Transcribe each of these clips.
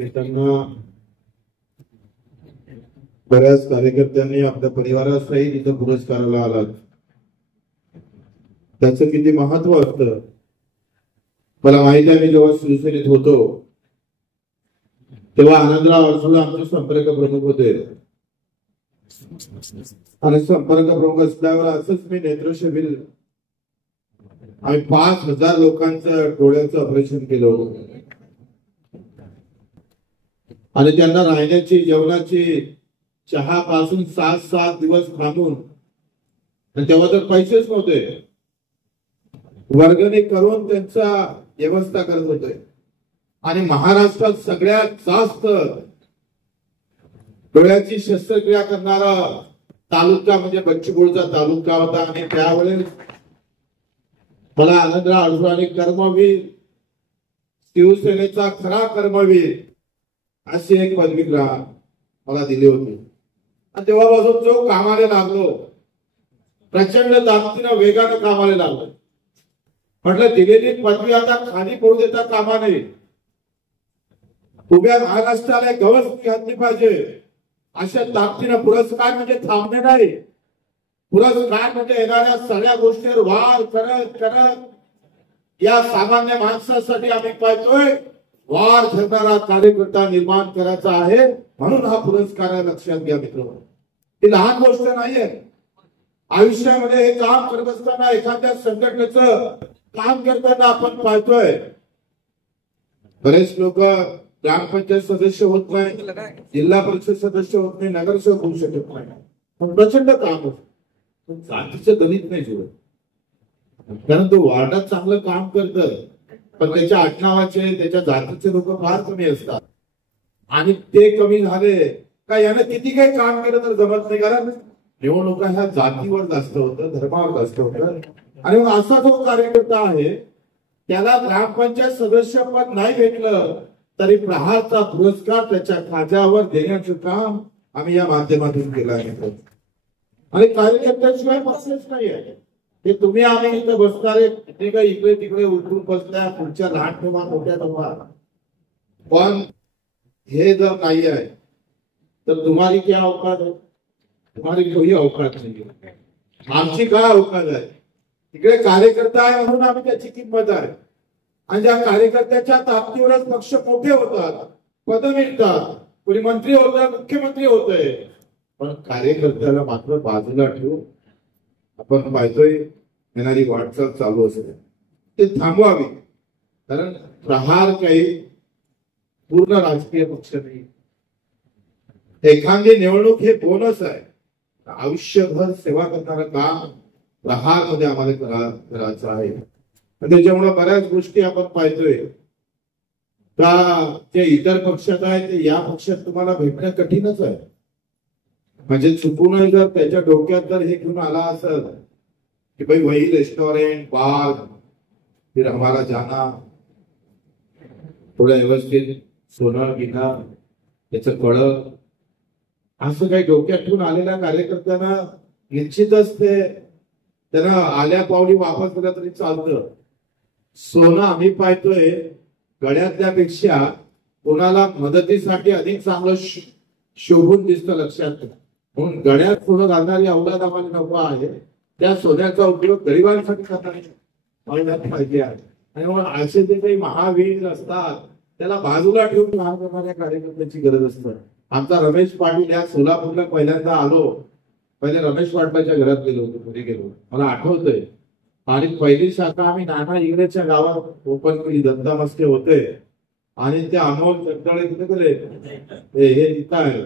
येताना बऱ्याच कार्यकर्त्यांनी आपल्या परिवारासहित इथं पुरस्काराला आलात. त्याचं किती महत्व असतं मला माहिती आहे. मी जेव्हा शिवसेनेत होतो तेव्हा आनंदराव अडसूळ आमचे संपर्क प्रमुख होते आणि संपर्क प्रमुख असल्यावर असंच मी नेत्र शिबिर आम्ही 5000 लोकांचं डोळ्याचं ऑपरेशन केलं होतं आणि त्यांना राहण्याची जेवणाची चहा पासून 7 दिवस थांबून तेव्हा तर पैसेच नव्हते वर्गणी करून त्यांचा व्यवस्था करत होते. आणि महाराष्ट्रात सगळ्यात जास्त डोळ्याची शस्त्रक्रिया करणारा तालुका म्हणजे बच्चूपूरचा तालुका होता. आणि त्यावेळेस मला आनंदराव अडसूळ आणि कर्मवीर शिवसेनेचा खरा कर्मवीर अशी एक पदवी मला दिली होती. आणि तेव्हापासून जो कामाला लागलो प्रचंड ताकदीनं वेगानं कामाला लागलो. म्हटलं दिलेली पदवी आता खाली पडू देता कामा नये. उभ्या महाराष्ट्राला गवस घातली पाहिजे अशा ताकदीनं. पुरस्कार म्हणजे थांबणे नाही. पुरस्कार म्हणजे येणाऱ्या सगळ्या गोष्टीवर वार करत करत या सामान्य माणसासाठी आम्ही पाहतोय वार करणारा कार्यकर्ता निर्माण करायचा आहे. म्हणून हा पुरस्कार लक्षात घ्या मित्र. ही लहान गोष्ट नाहीये. आयुष्यामध्ये हे काम करत असताना एखाद्या संघटनेचं काम करताना आपण पाहतोय बरेच लोक ग्रामपंचायत सदस्य होत नाही, जिल्हा परिषद सदस्य होत नाही, नगरसेवक होऊ शकत नाही. पण प्रचंड काम होत. जातीचं गणित नाही जुळत. कारण तो वार्डात चांगलं काम करत पण त्याच्या आडनावाचे त्याच्या जातीचे लोक फार कमी असतात. आणि ते कमी झाले का यानं किती काही काम केलं तर जमत नाही. कारण निवडणुका ह्या जातीवर जास्त होतं, धर्मावर जास्त होतं. आणि मग असा जो कार्यकर्ता आहे त्याला ग्रामपंचायत सदस्य पद नाही भेटलं तरी प्रहारचा पुरस्कार त्याच्या खात्यावर देण्याचं काम आम्ही या माध्यमातून केलं आहे. आणि कार्यकर्त्याशिवाय पक्षच नाही आहे. ते तुम्ही आम्ही इथं बसणारे इकडे तिकडे उलटून बसल्या पुढच्या लहान ठेवा मोठ्या ठेवा. पण हे जर नाही आहे तर तुम्हाला क्या अवकाश आहे? तुम्हाला कोई अवकाश नाही. आमची काय अवकाश आहे? तिकडे कार्यकर्ता आहे म्हणून आम्ही त्याची किंमत आहे. आणि ज्या कार्यकर्त्याच्या ताकदीवरच पक्ष मोठे होतात, पद मिळतात, कोणी मंत्री होतं, मुख्यमंत्री होतंय. पण कार्यकर्त्याला मात्र बाजूला ठेवून आपण पाहतोय येणारी वाटचाल चालू असेल ते थांबवावी. कारण प्रहार काही पूर्ण राजकीय पक्ष नाही. एखादी निवडणूक हे बोनस आहे. आयुष्यभर सेवा करणारं काम प्रहार मध्ये आम्हाला करायचं आहे. त्याच्यामुळे बऱ्याच गोष्टी आपण पाहतोय का ते इतर पक्षात आहे ते या पक्षात तुम्हाला भेटणं कठीणच आहे. म्हणजे चुकून जर त्याच्या डोक्यात जर हे घेऊन आला असेल की भाई वही रेस्टॉरंट बार फिर हमारा जाना थोडं व्यवस्थित सोनं घेणं त्याचं कळं असं काही डोक्यात ठेवून आलेल्या कार्यकर्त्यांना निश्चितच ते त्यांना आल्या पावली वापस केला तरी चालतं. सोनं आम्ही पाहतोय गळ्यातल्यापेक्षा कोणाला मदतीसाठी अधिक चांगलं शोभून दिसतं. लक्षात घ्या. म्हणून गळ्यात सोनं घालणारी अवलाद आम्हाला नको आहे. त्या सोन्याचा उपयोग गरिबांसाठी करण्यात पाहिजे आहे. आणि मग असे जे काही महावीर असतात त्याला बाजूला ठेवून काम करणाऱ्या कार्यकर्त्याची गरज असते. आमचा रमेश पाटील या सोलापूरला पहिल्यांदा आलो. पहिले रमेश पाटलाच्या घरात गेलो होतो, पुढे गेलो मला आठवतंय. आणि पहिली शाखा आम्ही नाना इंगळेच्या गावात ओपन केली. दत्ता मस्के होते आणि ते अमोल जगदाळे कुठे गेले हे तिथं आहे.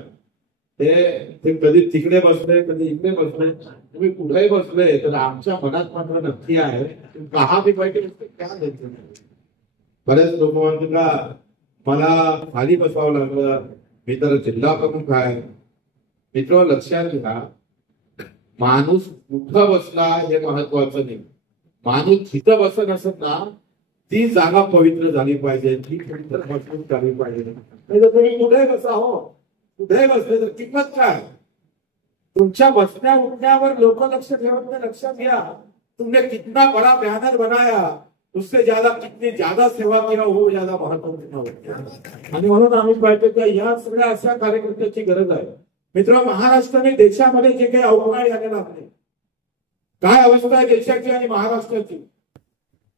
ते कधी तिकडे बसले कधी इकडे बसले. तुम्ही कुठेही बसले तर आमच्या मनात मात्र नक्की आहे कहा भी बैठे क्या द्यायचं. बरेच लोक म्हणतात का मला खाली बसावं लागलं, मी तर जिल्हा प्रमुख आहे. मित्र लक्षात घ्या माणूस कुठं बसला हे महत्वाचं नाही. माणूस जिथं बसत असत ना ती जागा पवित्र झाली पाहिजे, ती पवित्र मजबूत झाली पाहिजे. तुम्ही कुठे बसा हो, कुठे बसले तर किंमत काय? तुमच्या बसण्या उठण्यावर लोक लक्ष ठेवत नाही. लक्षात घ्या तुमने कितना बड़ा बैनर बनाया, उससे ज्यादा कितनी ज्यादा सेवा किया हो ज्यादा महत्वपूर्ण होते. आणि म्हणून आम्ही पाहतो की या सगळ्या अशा कार्यकर्त्याची गरज आहे. मित्र, महाराष्ट्राने देशामध्ये जे काही अवकाळी आलेला आहे, काय अवस्था आहे देशाची आणि महाराष्ट्राची.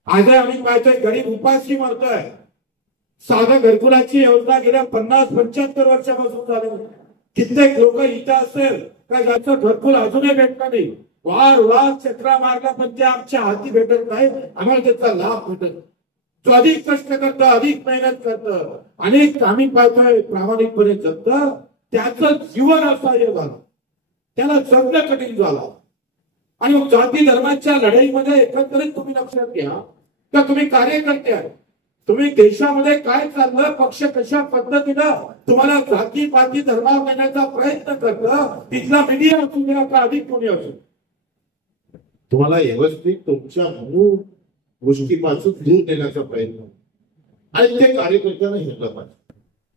आज आम्ही पाहतोय गरीब उपाशी मरतोय. साधं घरकुलाची योजना गेल्या 50-75 वर्षापासून चालू. कित्येक लोक इथं असेल का ज्याचं घरकुल अजूनही भेटलं नाही. वारंवार चक्रा मारला पण ते आमच्या हाती भेटत नाही. आम्हाला त्याचा लाभ भेटत. जो अधिक कष्ट करतं, अधिक मेहनत करतं, अनेक आम्ही पाहतोय प्रामाणिकपणे जगतं, त्याचं जीवन असह्य झालं, त्याला जगणं कठीण झालं. आणि मग जाती धर्माच्या लढाईमध्ये एकंदरीत तुम्ही लक्षात घ्या का तुम्ही कार्यकर्ते आहे. तुम्ही देशामध्ये काय चाललं, पक्ष कशा पद्धतीनं तुम्हाला जाती पाती धर्मावर नेण्याचा प्रयत्न करतं, तिथला मीडिया असू द्या का अधिक कोणी असू, तुम्हाला व्यवस्थित तुमच्या मूळ गोष्टीपासून दूर नेण्याचा प्रयत्न. आणि ते कार्यकर्त्यांना घेतलं पाहिजे.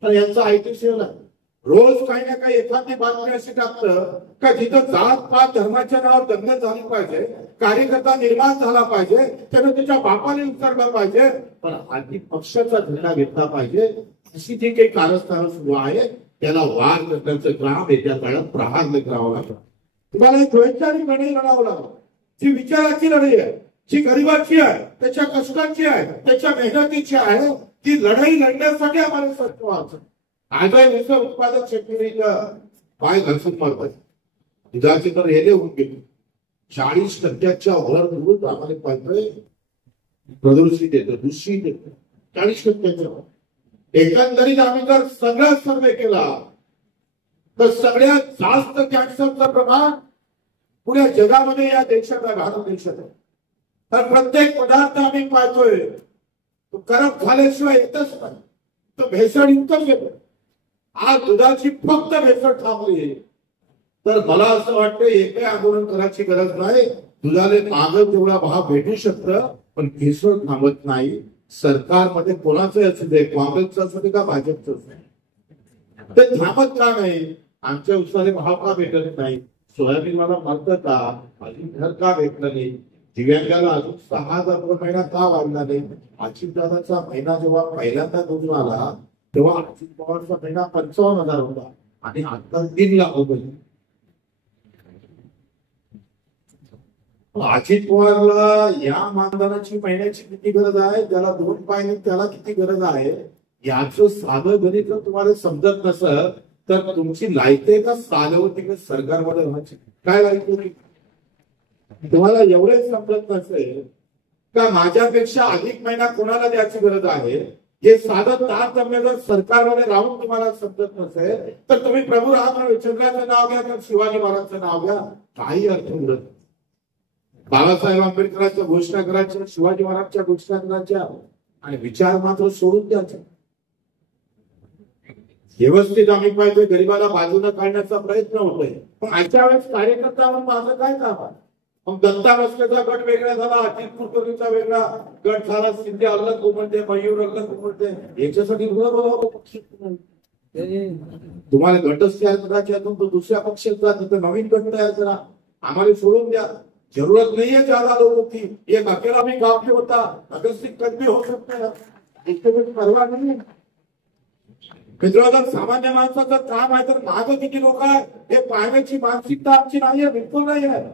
तर यांचा आयटीसीएल आहे. रोज काही ना काही एखादी बातमी अशी टाकतं का जिथं जात पात धर्माच्या नावावर दंगल झाली पाहिजे, कार्यकर्ता निर्माण झाला पाहिजे, त्यानं त्याच्या बापाने उतरलं पाहिजे, पण आधी पक्षाचा झेंडा घेतला पाहिजे. अशी जी काही कारस्थानं सुरू आहे त्याला वार करण्याचं काम येत्या काळात प्रहारने करावं लागतं. तुम्हाला एक वैचारिक लढाई लढावं लागलं, जी विचाराची लढाई आहे, जी गरिबाची आहे, त्याच्या कष्टाची आहे, त्याच्या मेहनतीची आहे. ती लढाई लढण्यासाठी आम्हाला सत्य व्हायचं. आजही नुसतं उत्पादक शेतकरीच्या पाय घसरून मारतात. दुधाचे तर हेले होऊन गेले. 40% वर दूध आम्हाला पाहतोय प्रदूषित येतं, दूषित येतं. 40%. एकंदरीत आम्ही जर सगळा सर्वे केला तर सगळ्यात जास्त कॅन्सरचं प्रमाण पुऱ्या जगामध्ये या देशात आहे, भारत देशात आहे. तर प्रत्येक पदार्थ आम्ही पाहतोय तो करप झाल्याशिवाय येतच नाही, तो भेसळयुक्तच येतो. आज दुधाची फक्त भेसळ थांबली तर मला असं वाटतं एकही आंदोलन करायची गरज नाही. दुधाला मागं तेवढा भाव भेटू शकतं, पण भेसळ थांबत नाही. सरकारमध्ये कोणाचं असू दे, काँग्रेसचं असू दे का भाजपचं असू दे, ते थांबत का नाही. आमच्या उत्साहाने भाव का भेटत नाही, सोयाबीन मला म्हणतं का, अजून घर का भेटलं नाही, दिव्यांगाला अजून 6,000 महिना का वाढला नाही. अजितदादाचा महिना जेव्हा पहिल्यांदा निवडून आला तेव्हा अजित पवारचा महिना 55,000 होता आणि आता 3 लाख होतो. अजित पवारला या मानधनाची महिन्याची किती गरज आहे, त्याला 2 पाय त्याला किती गरज आहे, याचं साधं गणित जर तुम्हाला समजत नसेल तर तुमची लायकी का साधवती सरकारमध्ये व्हायची काय लायकी. तुम्हाला एवढेच समजत नसेल का माझ्यापेक्षा अधिक महिना कोणाला द्यायची गरज आहे, हे साधं तारतम्य जर सरकारमध्ये राहून तुम्हाला समजत नसेल तर तुम्ही प्रभू रामचंद्राचं नाव घ्या, तर शिवाजी महाराजांचं नाव घ्या, काही अर्थ उरत. बाबासाहेब आंबेडकरांच्या घोषणा करायच्या, शिवाजी महाराजच्या घोषणा करायच्या आणि विचार मात्र सोडून द्यायचे. व्यवस्थित आम्ही पाहिजे गरिबाला बाजूला काढण्याचा प्रयत्न होतोय, पण अशा वेळेस कार्यकर्ता म्हणून माझं काय काम आहे. मग दत्ता मस्केचा गट वेगळा झाला, अजित कुलकर्णीचा वेगळा गट झाला, शिंदे अलग उमटते, मयूर अलग उमटते. याच्यासाठी तुम्हाला गटच तयार करायचे तो दुसऱ्या पक्षाचा तिथे नवीन गट तयार करा, आम्हाला सोडून द्या. जरूरत नाहीये ज्यादा लोगों की. एक अकेला भी काफी होता, अग्रसित कद भी हो सकता है, इसके कुछ परवाह नहीं है. मित्रांनो, सामान्य माणसाचं काम आहे तर मागं किती लोक आहे हे पाहण्याची मानसिकता आमची नाहीये, बिलकुल नाही आहे.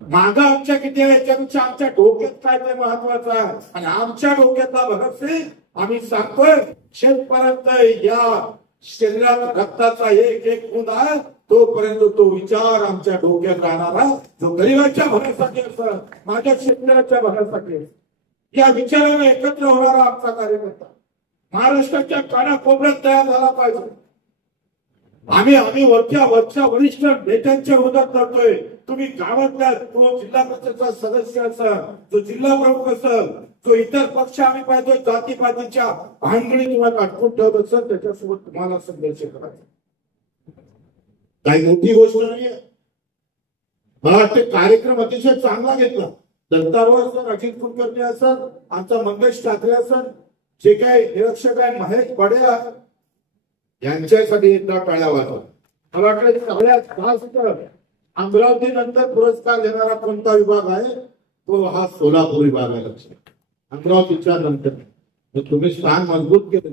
मागं आमच्या किती आहे याच्यापेक्षा आमच्या डोक्यात काय ते महत्वाचं आहे. आणि आमच्या डोक्यातला भगतसिंग आम्ही सांगतोय शेतपर्यंत या शरीरात रक्ताचा एक एक बूंद आहे तोपर्यंत तो विचार आमच्या डोक्यात राहणारा, जो गरिबाच्या भल्यासाठी असं, माझ्या शेतकऱ्याच्या भल्यासाठी, या विचाराने एकत्र होणारा आमचा कार्यकर्ता महाराष्ट्राच्या कानाकोपऱ्यात तयार झाला पाहिजे. आम्ही वरच्या वरिष्ठ नेत्यांच्या विरोधात लढतोय. तुम्ही गावातल्या तो जिल्हा परिषदचा सदस्य असेल, जो जिल्हा प्रमुख असेल, जो इतर पक्ष आम्ही पाहतोय जातीपातीच्या भानगडी तुम्हाला अटकून ठेवत असेल, त्याच्यासोबत तुम्हाला संघर्ष करायचा. काही मोठी गोष्ट नाहीये. मला वाटतं कार्यक्रम अतिशय चांगला घेतला. दत्ताभाऊ असेल, अजित कुलकर्णी असेल, आमचा मंगेश ठाकरे असेल, जे काही निरीक्षक आहे महेश बडे यांच्यासाठी एकदा टाळ्या वाजवा. मला वाटतं सगळ्यात खास अमरावती नंतर पुरस्कार देणारा कोणता विभाग आहे तो हा सोलापूर विभाग आहे. लक्षात, अमरावतीच्या नंतर तुम्ही स्थान मजबूत केलं.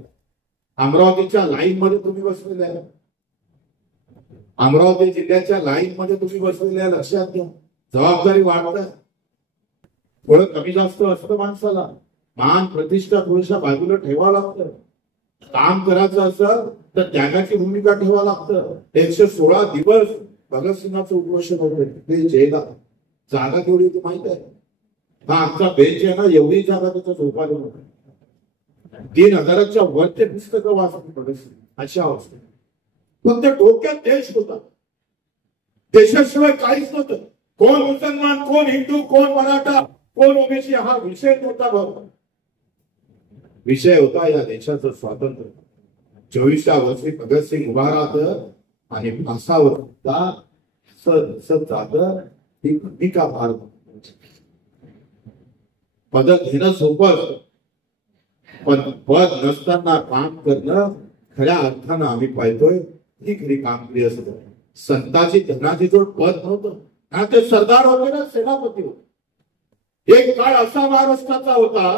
अमरावतीच्या लाईन मध्ये तुम्ही बसलेले आहे. अमरावती जिल्ह्याच्या लाईन मध्ये तुम्ही बसलेले आहे. लक्षात घ्या, जबाबदारी वाढत. थोडं कमी जास्त असतं माणसाला. मान प्रतिष्ठा थोडीशा बाजूला ठेवावं लागतं. काम करायचं असेल तर त्यागाची भूमिका ठेवावं लागतं. 116 दिवस भगतसिंगाचं उपोषण होतं जेला. जागा केवढी होती माहित आहे? हा आमचा बेंच आहे ना, एवढी जागा त्याचा झोपायला होता. 3000च्या वरचे पुस्तकं वाचत भगतसिंग. अशा अवस्था फक्त डोक्यात देश होता. देशाशिवाय काहीच नव्हतं. कोण मुसलमान, कोण हिंदू, कोण मराठा, कोण ओबीसी हा विषय नव्हता. बघ, विषय होता या देशाचं स्वातंत्र्य. 24व्या वर्षी भगतसिंग उभा राहत आणि फासावर जात ही भूमिका पार. पद घेणं सोपं असतं, पण पद नसताना काम करणं खऱ्या अर्थानं आम्ही पाहतोय ही खरी कामगिरी असत. संताची धनाची जोड पद नव्हतं ना, ते सरदार होते ना, सेनापती होते. एक काळ असा महाराष्ट्राचा होता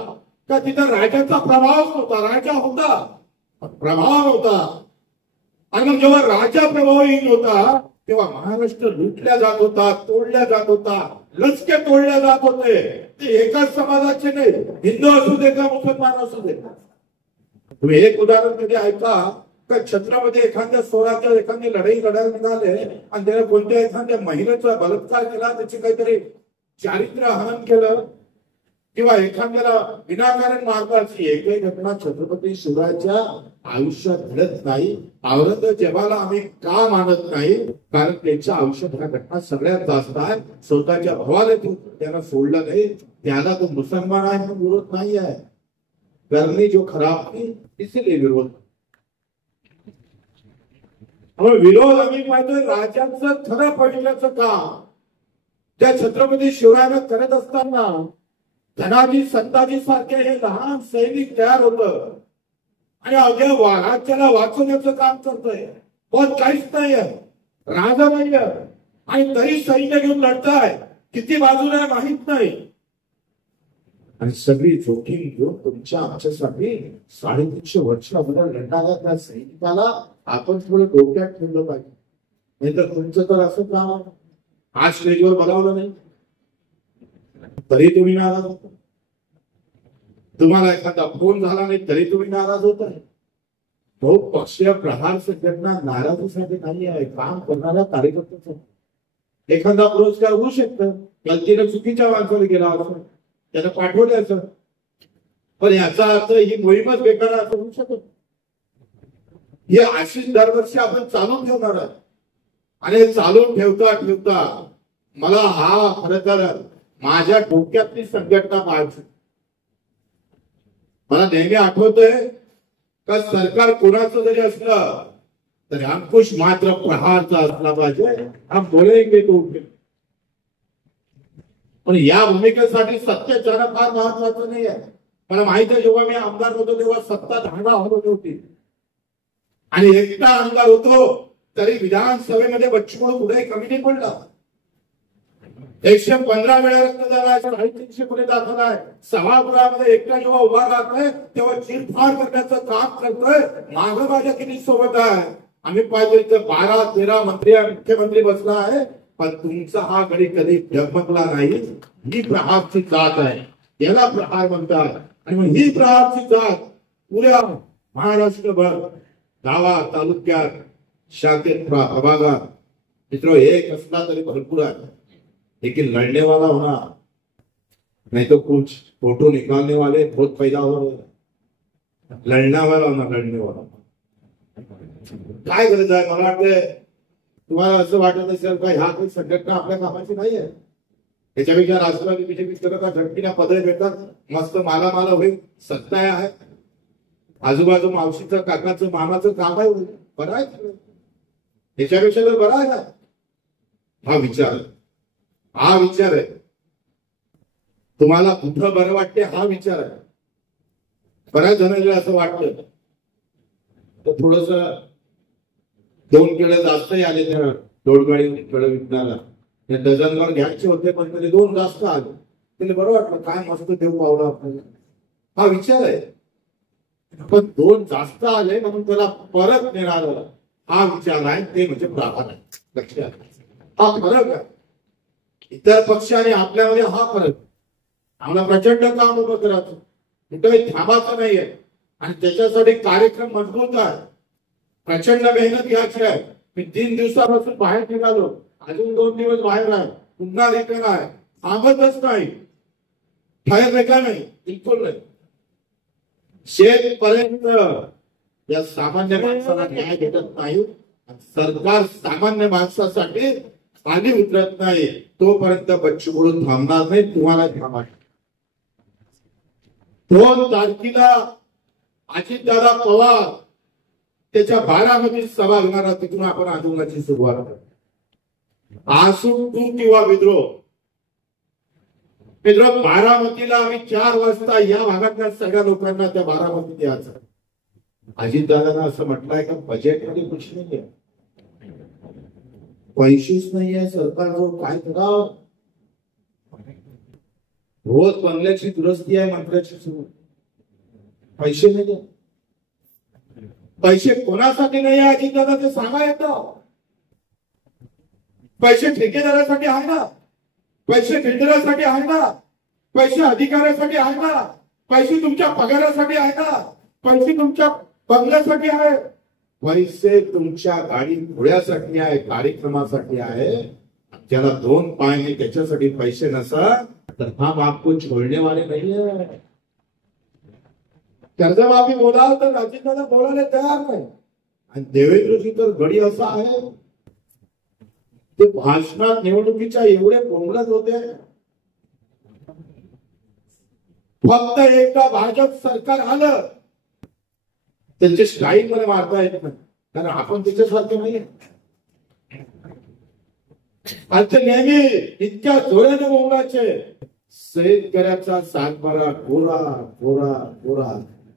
का तिथं राजाचा प्रभाव होता. राजा होता, प्रभाव होता. आणि मग जेव्हा राजा प्रभावहीन होता तेव्हा महाराष्ट्र लुटल्या जात होता, तोडल्या जात होता, लचके तोडल्या जात होते. ते एकाच समाजाचे नाही, हिंदू असू दे का मुसलमान असू दे. तुम्ही एक उदाहरण कधी ऐका का छत्रपती एखाद्या स्वराज्यात एखादी लढाई लढायला निघाले आणि त्याने कोणत्या एखाद्या महिलेचा बलात्कार केला, त्याचे काहीतरी चारित्र्य हनन केलं किंवा एखाद्याला विनाकारण मारण्याची एकही घटना छत्रपती शिवरायांच्या आयुष्यात घडत नाही. औरंगजेबाला आम्ही का मानत नाही? कारण त्याच्या आयुष्यात ह्या घटना सगळ्यात जास्त आहे. स्वतःच्या भावाला त्याला सोडलं नाही. त्याला तो मुसलमान आहे म्हणून विरोध नाही आहे. करणे जो खराब नाही इसीलिए विरोध. विरोध आम्ही पाहतोय राजांचं खरं पडल्याचं काम त्या छत्रपती शिवरायांना करत असताना धनाजी संताजी सारखे हे लहान सैनिक तयार होत आणि अवघ्या राज्याला वाचवण्याचं काम करतोय. पण काहीच नाहीये, राजा नाहीये आणि तरी सैन्य घेऊन लढताय. किती बाजूला माहित नाही. आणि सगळी जोखीम घेऊन तुमच्या आमच्यासाठी 350 वर्षाबद्दल लढणाऱ्या त्या सैनिकाला आपण थोडं डोक्यात ठेवलं पाहिजे. नाहीतर तुमचं तर असं काम आज स्टेजवर बघावलं नाही तरी तुम्ही नाराज होता. तुम्हाला एखादा फोन झाला नाही तरी तुम्ही नाराज होता. तो पक्षीय प्रहार संघटना नाराजीसाठी नाही आहे, काम करणाऱ्या कार्यकर्त्याचा. एखादा पुरस्कार होऊ शकतं, गलतीने चुकीच्या माणसाला गेला असं त्यानं पाठवलं, पण याचा अर्थ ही मोहीमच बेकार असं होऊ शकत. हे अशीच दरवर्षी आपण चालून ठेवणार आहोत. आणि चालून ठेवता ठेवता मला हा खरं तर माझ्या डोक्यातली संघटना पाहायची. मला नेहमी आठवतंय का सरकार कोणाचं जरी असलं तरी अंकुश मात्र प्रहारचा असला पाहिजे. हम बोलेंगे तो. पण या भूमिकेसाठी सत्याचार फार महत्वाचं नाही आहे. मला माहित आहे, जेव्हा मी आमदार होतो तेव्हा सत्ता धारणा हलवली होती आणि एकटा आमदार होतो तरी विधानसभेमध्ये बच्चू उदय कमी नाही पडला. 115 वेळा रक्तदान आहे, 350 गुन्हे दाखल आहे. सभागृहामध्ये एकटा जेव्हा उभा राहतोय तेव्हा चिरफाड करण्याचं काम करतोय. मागं माझ्या किती सोबत आहे. आम्ही पाहिजे इथं 12-13 मंत्री मुख्यमंत्री बसला आहे, पण तुमचा हा गडी कधी डगमगला नाही. ही प्रहारची जात आहे, याला प्रहार म्हणतात. आणि मग ही प्रहारची जात पुऱ्या महाराष्ट्रभर गावात तालुक्यात शाखेत प्रभागात मित्र एक असला तरी भरपूर आहे. लेकिन लड़ने वाला होना, नहीं तो कुछ फोटो निकालने वाले बहुत पैदा हो रहे. लढने वाला होना, लढणे वाला. काय गरज आहे? मला वाटतं तुम्हाला असं वाटत असेल का ह्या काही संघटना आपल्या कामाची नाही आहे. त्याच्यापेक्षा राष्ट्रवादी बीजेपी का झटकीला पदवी भेटतात, मस्त मालामाला होईल, सत्ता आहे, आजूबाजू मावशीचं काकाचं मामाचं काम आहे, बरं आहे. त्याच्यापेक्षा तर बरं आहे ना. हा विचार आहे. तुम्हाला कुठं बरं वाटते हा विचार आहे. बऱ्याच जणांना असं वाटतं तर थोडस 2 किलो जास्तही आले त्या दोडगाडी केळं विकणारा. डझनवर घ्यायचे होते पण त्याने 2 जास्त आले. त्याला बरं वाटलं, काय मस्त देव पावला आपल्याला, हा विचार आहे. पण 2 जास्त आले म्हणून त्याला परत नेणार हा विचार आहे, ते म्हणजे प्राधान्य. लक्षात हा फरक आहे. इतर पक्ष आणि आपल्यामध्ये हा फरक. आम्हाला प्रचंड काम उभं करायचं, कुठेही थांबायचं नाहीये आणि त्याच्यासाठी कार्यक्रम मजबूत आहे. प्रचंड मेहनत घ्यायची आहे. मी 3 दिवसापासून बाहेर निघालो, अजून 2 दिवस बाहेर आहे, पुन्हा रिटर्न आहे. थांबतच नाही, बाहेर रेखा नाही, बिलकुल नाही. शेतपर्यंत या सामान्य माणसाला न्याय भेटत नाही, सरकार सामान्य माणसासाठी खाली उतरत नाही, तोपर्यंत बच्चू कडू थांबणार नाही. तुम्हाला थांबायचं. 2 तारखेला अजितदादा पवार त्याच्या बारामतीत सभा घेणार, तिथून आपण आंदोलनाची सुरुवात करतो. आसून तू किंवा विद्रोह. मित्र, बारामतीला आम्ही 4 वाजता या भागातल्या सगळ्या लोकांना त्या बारामतीत यायचं. अजितदादांना असं म्हटलंय का बजेटमध्ये कुछ नाहीये, पैसेच नाहीये सरकारजवळ, काय करावं. रोज बंगल्याची दुरुस्ती आहे, मंत्र्याची सुरू, पैसे नाही. पैसे कोणासाठी नाही आहे अजितदादा ते सांगा येतं. पैसे ठेकेदारासाठी आहे ना, पैसे टेंडरासाठी आहे ना, पैसे अधिकाऱ्यासाठी आहे ना, पैसे तुमच्या पगारासाठी आहे ना, पैसे तुमच्या बंगल्यासाठी आहे, पैसे तुमच्या गाडी घोड्यासाठी आहे, कार्यक्रमासाठी आहे. ज्याला 2 पाय नाही त्याच्यासाठी पैसे नसतात तर हम आपको छोड़ने वाले नहीं है. कर्जमाफी बोलाल तर अजितदादा बोलायला तयार नाही. आणि देवेंद्रजी तर गडी असा आहे, ते भाषणात निवडणुकीच्या एवढे बोंबलत होते. फक्त एकदा भाजप सरकार आलं त्यांचे स्टाईल मला मारता येत नाही, कारण आपण त्याच्यासारखे नाहीये. आज नेहमी इतक्या जोराने बोलायचे, शेतकऱ्याचा 7-12 कोरा कोरा कोरा.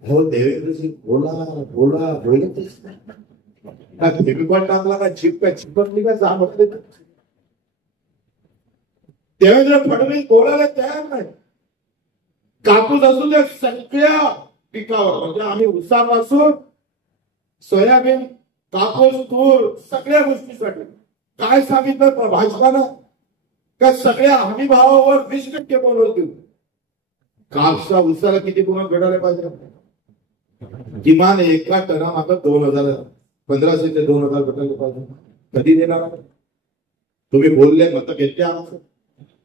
हो देवेंद्रजी बोला बोला बोलतच नाही. फेविकॉल टाकला का चिपकली का जा म्हटले. देवेंद्र फडणवीस बोलायला तयार नाही. कापूस असू दे सगळ्या पिकावर, म्हणजे आम्ही उसापासून सोयाबीन, कापूस, तूर सगळ्या गोष्टीसाठी काय सांगितलं भाजपानं का सगळ्या हमी भावावर 20% बोनस देऊ. कापसा उसाला किती बोनस भेटायला पाहिजे, किमान एका टना मात्र 2000, 1500 ते 2000 भेटायला पाहिजे. कधी देणार तुम्ही? बोलले मत घेतले आमचं,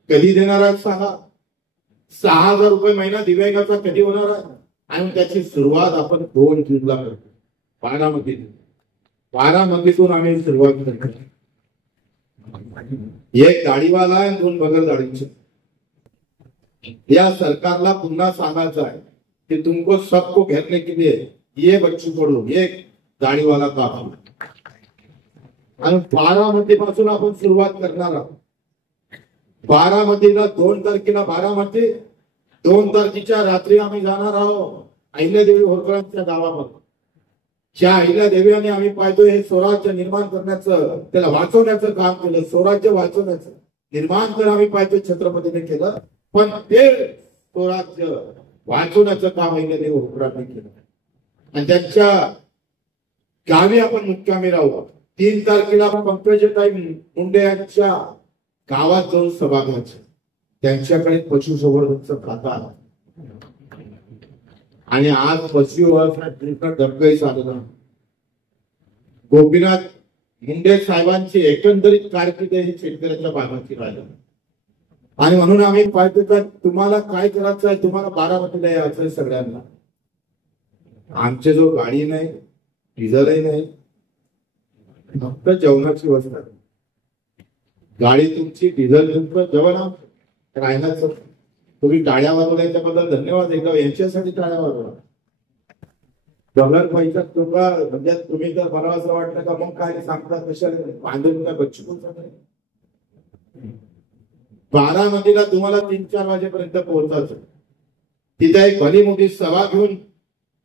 कधी देणार आहात सांगा. 6000 रुपये महिना दिव्यांगाचा कधी होणार आहे? आणि त्याची सुरुवात आपण 2 जूनला करतो बारामतीतून आम्ही सुरुवात करतो. एक दाढीवाला आहे, 2 बगर दाढीचे. या सरकारला पुन्हा सांगायचं आहे कि तुमको सबको घेरने के लिए ये बच्चू कडू एक दाढीवाला काम. आणि बारामतीपासून आपण सुरुवात करणार आहोत. बारामतीला 2 तारखेला बारामती, 2 तारखेच्या रात्री आम्ही जाणार आहोत अहिल्यादेवी होळकरांच्या गावामध्ये. ज्या अहिल्यादेवीने आम्ही पाहतोय हे स्वराज्य निर्माण करण्याचं, त्याला वाचवण्याचं काम केलं. स्वराज्य वाचवण्याचं निर्माण तर आम्ही पाहतोय छत्रपतीने केलं, पण ते स्वराज्य वाचवण्याचं काम अहिल्यादेवी होळकरांनी केलं. आणि त्यांच्या गावी आपण मुक्कामी राहू. 3 तारखेला पंकजताई मुंडे यांच्या गावात जाऊन सभा घ्यायची. त्यांच्याकडे पशुसंवर्धनचं खातं आलं आणि आज पशुसंवर्धन डबगही आलेलं. गोपीनाथ मुंडे साहेबांची एकंदरीत कारकीर्द ही शेतकऱ्याच्या भागाची राहिली. आणि म्हणून आम्ही पाहतो का तुम्हाला काय करायचं आहे, तुम्हाला बारामतीला यायचं आहे सगळ्यांना. आमचे जो गाडी नाही, डिझेलही नाही, फक्त जेवणाची व्यवस्था. गाडी तुमची, डिझेल तुमचं, जेवण राहण्याचं. तुम्ही टाळ्या वाजवल्या त्याबद्दल धन्यवाद. एकदा यांच्यासाठी टाळ्या वाजवा. डॉलर पैसा तुका म्हणजे तुम्ही जर मला असं वाटलं का मग काय सांगता कशाला बांधून काय बच्चू बारामतीला तुम्हाला 3-4 वाजेपर्यंत पोहोचायचं. तिथे एक भली मोठी सभा घेऊन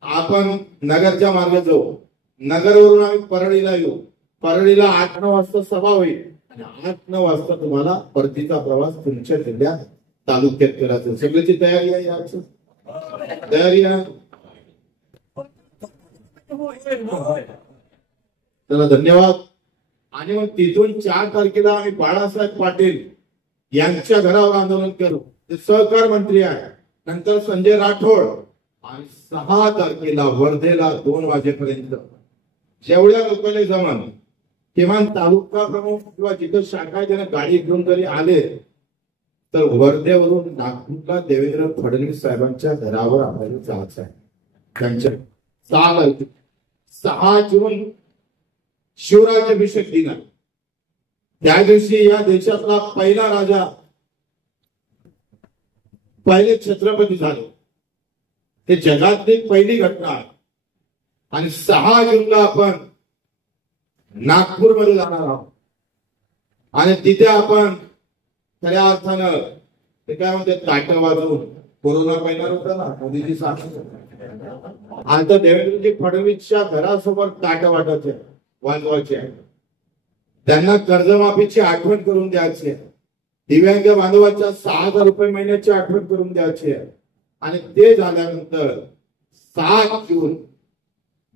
आपण नगरच्या मार्गे जाऊ. नगरवरून आम्ही परळीला येऊ. परळीला 8-9 वाजता सभा होईल आणि 8-9 वाजता तुम्हाला परतीचा प्रवास तुमच्या जिल्ह्यात तालुक्यात करायचं. सगळ्याची तयारी आहे याची, तयारी आहे. चला धन्यवाद. आणि मग तिथून 4 तारखेला आम्ही बाळासाहेब पाटील यांच्या घरावर आंदोलन करू. ते सहकार मंत्री आहे. नंतर संजय राठोड. आणि 6 तारखेला वर्धेला 2 वाजेपर्यंत जेवढ्या लोकांनी जमान किमान तालुका प्रमुख किंवा जिथं शाखा आहे त्यांना गाडी घेऊन जरी आले तर वर्धेवरून नागपूरला देवेंद्र फडणवीस साहेबांच्या घरावर आपल्याला जायचं आहे. त्यांच्या 6 जून शिवराज्याभिषेक दिन आहे. त्या दिवशी या देशातला पहिला राजा, पहिले छत्रपती झाले. ते जगातली पहिली घटना आहे. आणि 6 जूनला आपण नागपूरमध्ये जाणार आहोत. आणि तिथे आपण खऱ्या अर्थानं ते काय म्हणते ताट वाजवून कोरोना पहिला होता ना मोदीजी सांगत आता देवेंद्रजी फडणवीसच्या घरासमोर ताट वाटायचे वाजवायचे. त्यांना कर्जमाफीची आठवण करून द्यायची आहे. दिव्यांग बांधवांच्या 6,000 रुपये महिन्याची आठवण करून द्यायची आहे. आणि ते झाल्यानंतर 7 जून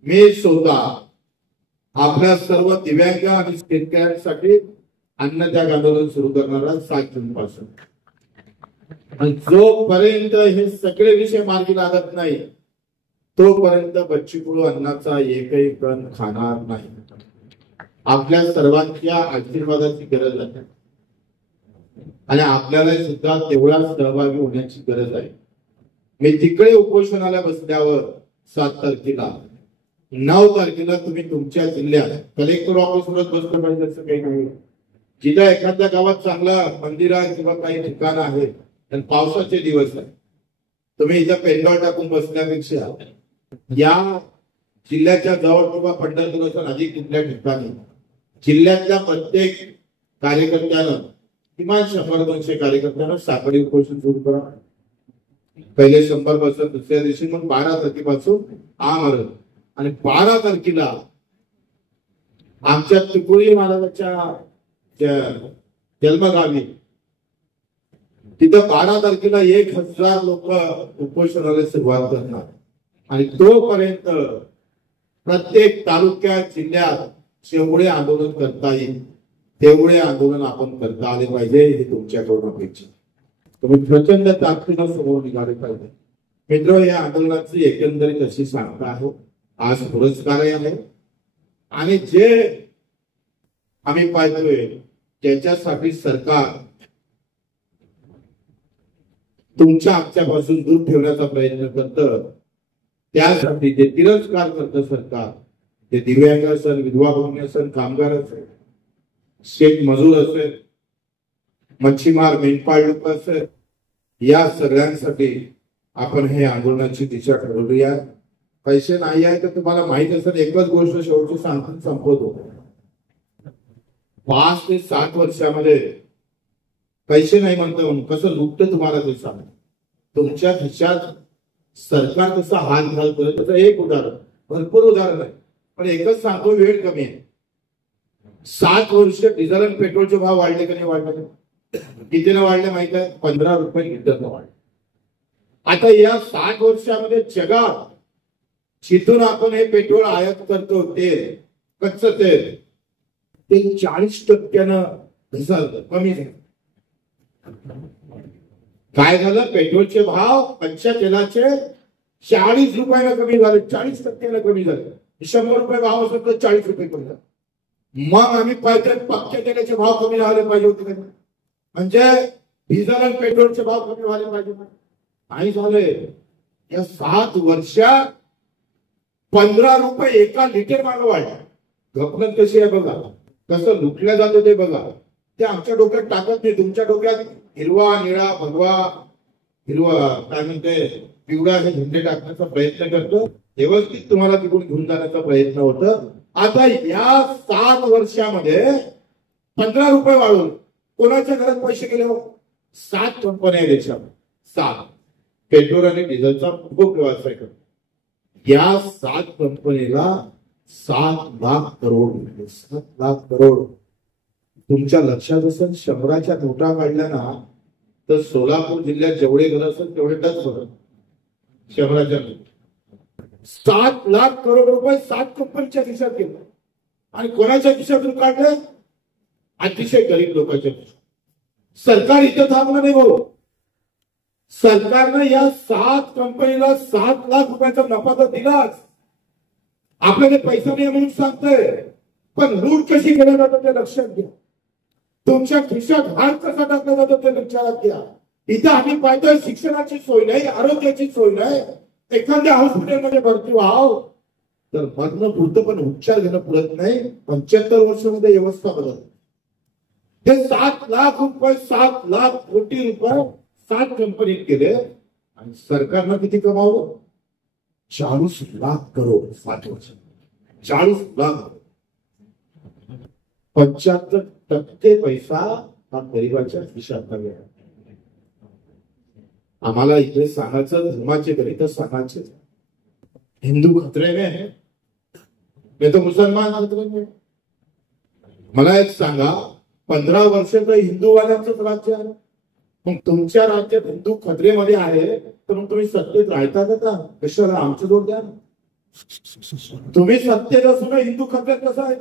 मी स्वतः आपल्या सर्व दिव्यांग आणि शेतकऱ्यांसाठी अन्नत्याग आंदोलन सुरू करणारा 7 जून पासून. जोपर्यंत हे सगळे विषय मार्गी लागत नाही तोपर्यंत बच्चू कडू अन्नाचा एकही कण खाणार नाही. आपल्या सर्वांच्या आशीर्वादाची गरज आहे आणि आपल्याला सुद्धा तेवढा सहभागी होण्याची गरज आहे. मी तिकडे उपोषणाला बसल्यावर 7 तारखेला 9 तारखेला तुम्ही तुमच्या जिल्ह्यात कलेक्टर ऑफिसवरच बसलं पाहिजे असं काही नाही. जिथं एखाद्या गावात चांगलं मंदिर आहे किंवा काही ठिकाणं आहे आणि पावसाचे दिवस आहे तुम्ही इथं पेंडॉल टाकून बसण्यापेक्षा या जिल्ह्याच्या जवळ किंवा पंढरपूरच्या अधिक कुठल्या ठिकाणी जिल्ह्यातल्या प्रत्येक कार्यकर्त्यानं किमान 100-200 कार्यकर्त्यांना साखळी उपोषण सुरू करा. पहिले 100 बसत, दुसऱ्या दिवशी मग 12 तारखेपासून आमरण. आणि 12 तारखेला आमच्या तुकोळी महाराजांच्या जन्मगावी तिथं 12 तारखेला 1000 लोक उपोषणाला सुरुवात करणार. आणि तोपर्यंत प्रत्येक तालुक्यात जिल्ह्यात जेवढे आंदोलन करता येईल तेवढे आंदोलन आपण करता आले पाहिजे हे तुमच्याकडून अपेक्षा. तुम्ही प्रचंड ताकदीनं समोर निघाले पाहिजे. मित्र, या आंदोलनाची एकंदरीत अशी सांगता आहे. आज पुरस्कार आहे आणि जे आम्ही पाहतोय त्याच्यासाठी सरकार तुमच्या आमच्यापासून दूर ठेवण्याचा प्रयत्न करतं. त्यासाठी जे तिरस्कार करतं सरकार, ते दिव्यांग असेल, विधवा भगिनी असेल, कामगार असेल, शेतमजूर असेल, मच्छीमार, मेंढपाळ लोक असेल, या सगळ्यांसाठी आपण हे आंदोलनाची दिशा ठरवूया. पैसे नाही आहे तर तुम्हाला माहित असेल एकच गोष्ट शेवटची सांगून संपवतो. 5 ते 7 वर्षामध्ये पैसे नाही म्हणतो म्हणून कसं लुटतं तुम्हाला ते सांग. तुमच्या खिशात सरकार कसं हाल घाल करत त्याचं एक उदाहरण, भरपूर उदाहरण आहे पण एकच सांगतो, वेळ कमी आहे. 7 वर्ष डिझेल आणि पेट्रोलचे भाव वाढले का नाही वाढले? कितीने वाढले माहित आहे? 15 रुपये लिटरनं वाढले. आता या 7 वर्षामध्ये जगात जिथून आपण हे पेट्रोल आयात करतो तेल, कच्चं तेल, ते 40% घसरलं, कमी झालं. काय झालं? पेट्रोलचे भाव कच्च्या तेलाचे 40 रुपयाला कमी झाले, 40% कमी झाले. 100 रुपये भाव असतो तर 40 रुपये कमी झाले. मग आम्ही पाहतोय पक्क्या तेलाचे भाव कमी झाले पाहिजे होते, म्हणजे डिझेल आणि पेट्रोलचे भाव कमी झाले पाहिजे नाही झाले. या 7 वर्षात 15 रुपये एका लिटर मागे वाढला. गफलत कशी आहे बघा, कसं लुटल्या जातं ते बघा. ते आमच्या डोक्यात टाकत नाही, तुमच्या डोक्यात हिरवा, निळा, भगवा, हिरवा काय म्हणते पिवळा हे झेंडे टाकण्याचा प्रयत्न करतो. व्यवस्थित तुम्हाला तिकडून घेऊन जाण्याचा प्रयत्न होतं. आता या 7 वर्षामध्ये 15 रुपये वाढवून कोणाच्या घरात पैसे गेले हो? 7 कंपन्या आहेत देशात, 7 पेट्रोल आणि डिझेलचा खूप व्यवसाय करतो. या 7 कंपनीला 7 लाख करोड मिळाले. 7 लाख करोड. तुमच्या लक्षात असेल 100च्या नोटा काढल्या ना तर सोलापूर जिल्ह्यात जेवढे घर असतात तेवढे टच होतात शहराच्या 7 लाख करोड रुपये 7 कंपनीच्या खिशात गेले आणि कोणाच्या खिशातून काढले? अतिशय गरीब लोकांच्या खिशात. सरकार इथं थांबलं नाही भाऊ. सरकारनं या 7 कंपनीला 7 लाख रुपयाचा नफा तर दिलाच. आपल्याला पैसा नाही म्हणून सांगतोय, पण लूट कशी केली जातं ते लक्षात घ्या. तुमच्या खिशात हात कसा टाकला जातो ते लक्षात घ्या. इथं आम्ही पाहतोय शिक्षणाची सोय नाही, आरोग्याची सोय नाही. एखाद्या हॉस्पिटलमध्ये भरती व्हाव तर मरणं पुरतं पण उपचार घेणं पुरत नाही. 75 वर्षामध्ये व्यवस्था बदलते. हे 7 लाख रुपये 7 लाख कोटी रुपये 7 कंपनीत गेले आणि सरकारनं किती कमावलं? 40 लाख करोड 7 वर्ष. 40 लाख. 75% पैसा हा गरिबाच्या खिशात गेला. आम्हाला इकडे सांगायचं धर्माचे गणित सांगायचे. हिंदू खतरे में है, नाही तर मुसलमान खतरे में. मला एक सांगा, 15 वर्ष तर हिंदूवाल्यांचंच राज्य आहे. मग तुमच्या राज्यात हिंदू खतरेमध्ये आहे तर मग तुम्ही सत्तेत राहता का? कशाला आमचं जोड द्या. तुम्ही सत्तेत असून हिंदू खतऱ्यात कसं आहे?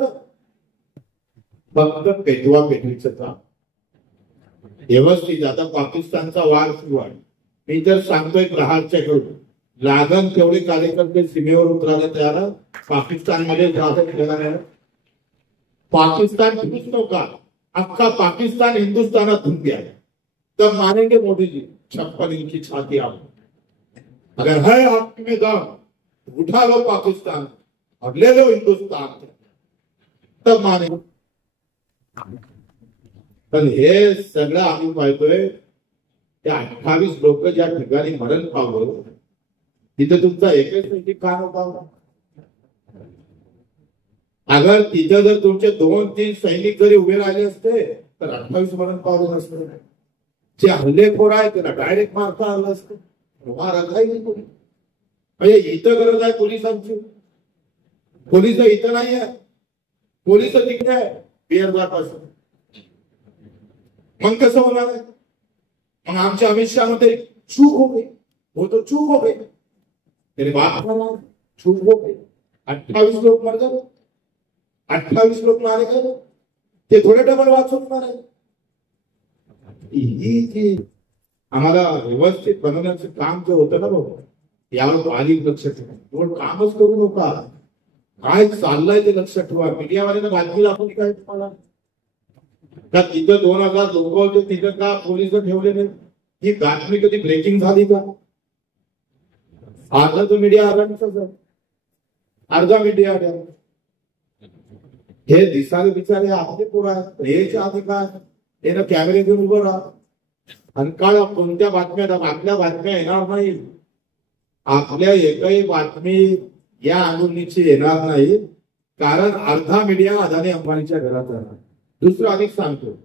फक्त पेटवा पेटवीचं काम व्यवस्थित. आता पाकिस्तानचा वार सुरू आहे. मी तर सांगतोय प्रहारच्याकडून लागण तेवढे कार्यकर्ते सीमेवर उतरायला तयार. पाकिस्तानमध्ये पाकिस्तान कुछ नव्हता, अख्खा पाकिस्तान हिंदुस्तानात धुन गया. तब मानेंगे मोदी जी 56 इंच की छाती आप. अगर है आप में दम उठा लो पाकिस्तान और ले लो हिंदुस्तान, तब मानेंगे. पण हे सगळं आम्ही पाहतोय. त्या 28 लोक ज्या ठिकाणी मरण पावलं तिथे तुमचा एकच का होता? अगर तिथं जर तुमचे 2-3 सैनिक जरी उभे राहिले असते तर 28 मरण पावलं नसतं. जे हल्लेखोर आहे त्याला डायरेक्ट मारता आलं असतं. म्हणजे इथं गरज आहे पोलिसांची. पोलिस इथं नाही आहे. पोलिस तिकडे आहे बिहार पासून. मग कसं होणार आहे? मग आमच्या अमित शहा मध्ये चूक हो गई. वो तो चूक हो गई. तेरे बाप चूक हो गई. 28 लोक मर गए. 28 लोक मारे गए. ते थोडे डबल वाचवणार आहे. ही जी आम्हाला व्यवस्थित बनवण्याचं काम जे होतं ना बाबा, यावर बारीक लक्ष ठेवा. एवढं कामच करू नका. काय चाललंय ते लक्षात ठेवा. मीडियावाल्यांना बातमी दाखवली काय तुम्हाला? का तिथं 2000 लोक होते तिथं का पोलिस ठेवले नाही? ही बातमी कधी ब्रेकिंग झाली का? अर्धा तो मीडिया आला नसता. अर्धा मीडिया आला. हे दिसाले बिचारे आपले पोरं आहेत. हेच्या अधिकार हे ना कॅमेरे घेऊन उभं राहा. आणि काळ कोणत्या बातम्या आपल्या बातम्या येणार नाही. आपल्या एकही बातमी या आंदोलनाची येणार नाही. कारण अर्धा मीडिया अदानी अंबानीच्या घरात राहणार. दुसरं अधिक सांगतो,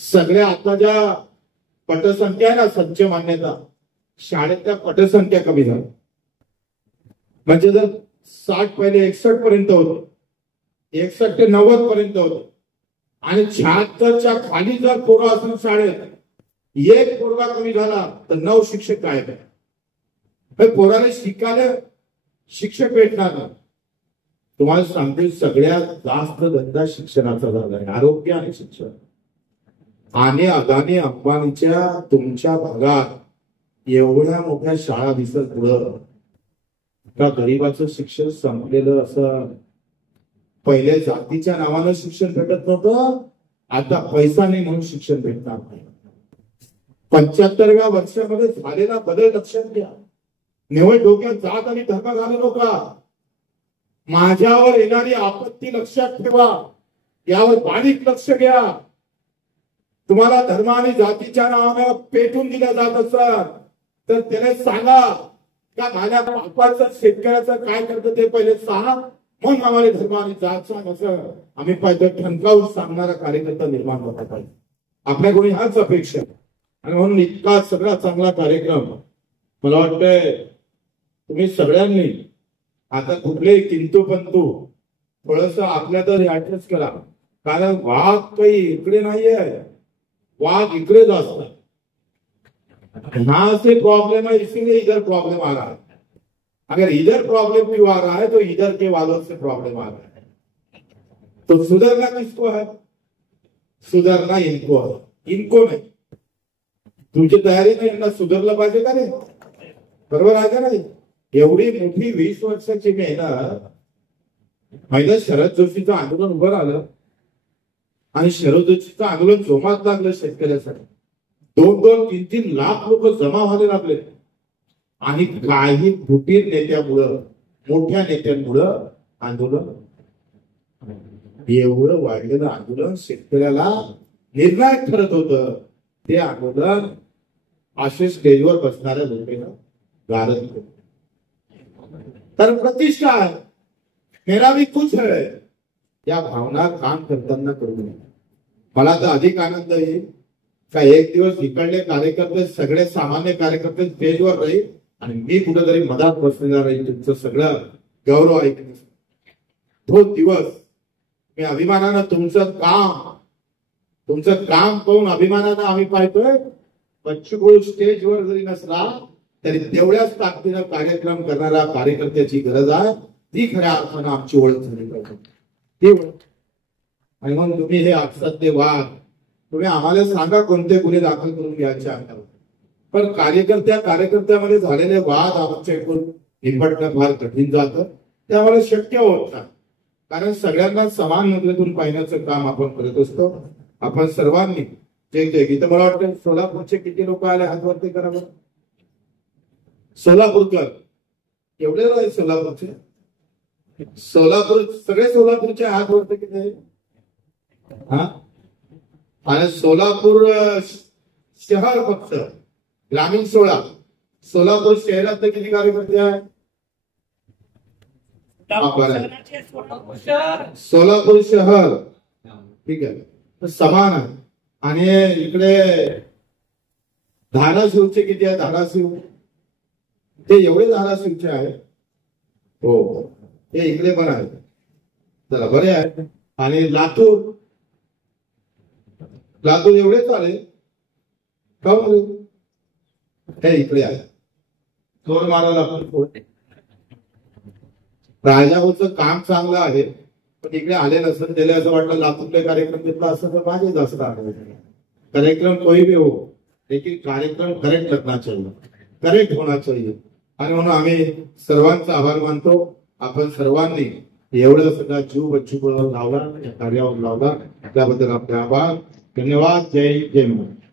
सगळ्या आता ज्या पटसंख्या आहे ना, संच मान्यता शाळेतल्या पटसंख्या कमी झाल्या. म्हणजे जर 60 पहिले 61 पर्यंत होतं, 61 ते 90 पर्यंत होतं आणि 76च्या खाली जर पोरं असेल शाळेत, एक पोरगा कमी झाला तर 9 शिक्षक काय आहे. पोराला शिकायला शिक्षक भेटणार नाही. तुम्हाला सांगते सगळ्यात जास्त धंदा शिक्षणाचा झाला आहे. आरोग्य आणि शिक्षण. आणि अदानी अंबानीच्या तुमच्या भागात एवढ्या मोठ्या शाळा दिसत पुढं का गरिबाचं शिक्षण संपलेलं असं. पहिले जातीच्या नावानं शिक्षण भेटत नव्हतं, आता पैसा नाही म्हणून शिक्षण भेटणार नाही. 75व्या वर्षामध्ये झालेला बदल लक्षात घ्या. निवड डोक्यात जात आणि धर्म घालू नका. माझ्यावर येणारी आपत्ती लक्षात ठेवा. यावर बारीक लक्ष घ्या. तुम्हाला धर्म आणि जातीच्या नावाने पेटून दिलं जात असत तर त्याने सांगा का माझ्या बापाचं शेतकऱ्याचं काय करतं ते पहिले सांगा, मग आम्हाला धर्म आणि जात सांग. असं आम्ही पाहिजे ठणकावून सांगणारा कार्यकर्ता निर्माण होता पाहिजे. आपल्या कोणी हाच अपेक्षा. आणि म्हणून इतका सगळा चांगला कार्यक्रम मला वाटतंय तुम्ही सगळ्यांनी आता कुठलेही किंतु पंतु थोडस आपल्या तर ऍडजस्ट करा. कारण वाघ काही इकडे नाहीये, वाघ इकडे जास्त. यहाँ से प्रॉब्लम है, इसीलिए इधर प्रॉब्लम आ रहा है। अगर इधर प्रॉब्लम क्यों आ रहा है तो इधर के वालों से प्रॉब्लम आ रहा है। तो सुधरना किसको है? सुधारणा इनको है, इनको नाही। तुझी तयारी नाही, यांना सुधारलं पाहिजे का रे? बरोबर आहे का नाही? एवढी मोठी 20 वर्षाची मेहनत, पहिलं शरद जोशीचं आंदोलन उभं राहिलं आणि शरद जोशीचं आंदोलन जोमात लागलं शेतकऱ्यासाठी। 2-2, 3-3 लाख लोक जमा व्हायला लागले आणि काही फुटीर नेत्यामुळं, मोठ्या नेत्यांमुळं आंदोलन, एवढं वाढलेलं आंदोलन शेतकऱ्याला निर्णायक ठरत होतं। ते आंदोलन असे स्टेजवर बसणाऱ्या लोकांना गारद होतं। तर प्रतिष्ठा आहे, मेरा भी कुछ है, या भावना काम करताना करू नये। मला तर अधिक आनंद येईल का एक दिवस इकडले कार्यकर्ते, सगळे सामान्य कार्यकर्ते स्टेजवर राहील आणि मी कुठेतरी मधात बसलेला राहील, तुमचं सगळं गौरव ऐकून। तो दिवस मी अभिमानानं तुमचं काम पाहून अभिमानानं आम्ही पाहतोय। बच्चू स्टेजवर जरी नसला तरी तेवढ्याच ताकदीनं कार्यक्रम करणाऱ्या कार्यकर्त्याची गरज आहे, ती खऱ्या अर्थानं आमची ओळख झाली पाहिजे। आणि मग तुम्ही हे आपसातले वाद, तुम्ही आम्हाला सांगा कोणते गुन्हे दाखल करून घ्यायचे अंगावर, पण कार्यकर्त्यामध्ये झालेले वाद आमच्याकडून निपटणं फार कठीण जातं, त्यामुळे शक्य होत नाही। कारण सगळ्यांना समान नजरेतून पाहण्याचं काम आपण करत असतो। आपण सर्वांनी जे इथं मला वाटतं सोलापूरचे किती लोक आले, हातवरती करा बरं। सोलापूरकर एवढे आहे, सोलापूरचे, सोलापूर सगळे सोलापूरचे हातवरती किती आहे? हा, आणि सोलापूर शहर फक्त ग्रामीण 16, सोलापूर शहरात किती कार्यकर्ते आहेत? सोलापूर शहर ठीक आहे, समान आहे। आणि इकडे धाराशिवचे किती आहे? धाराशिव ते एवढे धाराशिवचे आहेत, हो हे इकडे पण आहेत, चला बरे आहे। आणि लातूर एवढेच आले का? हे इकडे आहे, जोर मारायला राजाभाऊचं काम चांगलं आहे, पण इकडे आले नसतं, त्याला असं वाटलं लातूरले कार्यक्रम घेतला असं तर माझे जास्त आले। कार्यक्रम कोई भी हो, लेकिन कार्यक्रम करेक्ट लगना चाहिए, करेक्ट होना चाहिए। आणि म्हणून आम्ही सर्वांचा आभार मानतो। आपण सर्वांनी एवढं सगळा जीव बच्चू लावला, या कार्यावर लावला, त्याबद्दल आपले आभार, धन्यवाद। जय हिंद, जय महाराष्ट्र।